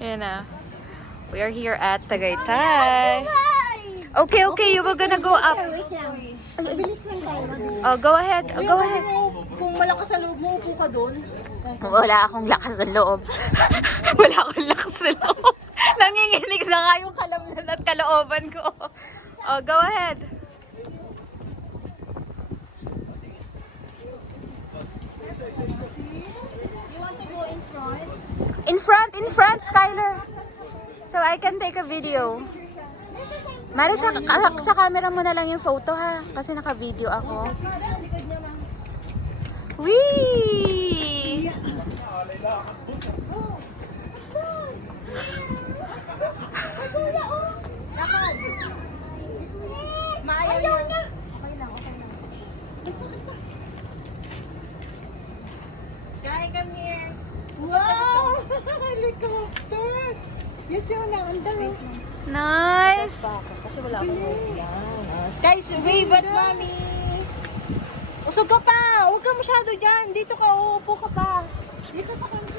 Yan na. We are here at Tagaytay. Okay, okay. You were gonna go up. Bilis lang tayo. Oh, go ahead. Go ahead. Kung malakas sa loob mo, upo ka doon. Wala akong lakas ng loob. Wala akong lakas ng loob. Nanginginig na nga yung kalamnan at kalooban ko. Oh, go ahead. You want to go in front? In front, Skylar. So I can take a video. Mari, sa camera mo na lang yung photo ha. Kasi naka-video ako. Wee! Maayaw niya. Okay lang. Guy, come here. Wow! Helicopter! Yes, yun na. Ang dami. Nice! Kasi wala akong Sky, wave at mommy! Usog ka pa! Huwag ka masyado dyan! Dito ka, uupo ka pa! Dito sa kanya.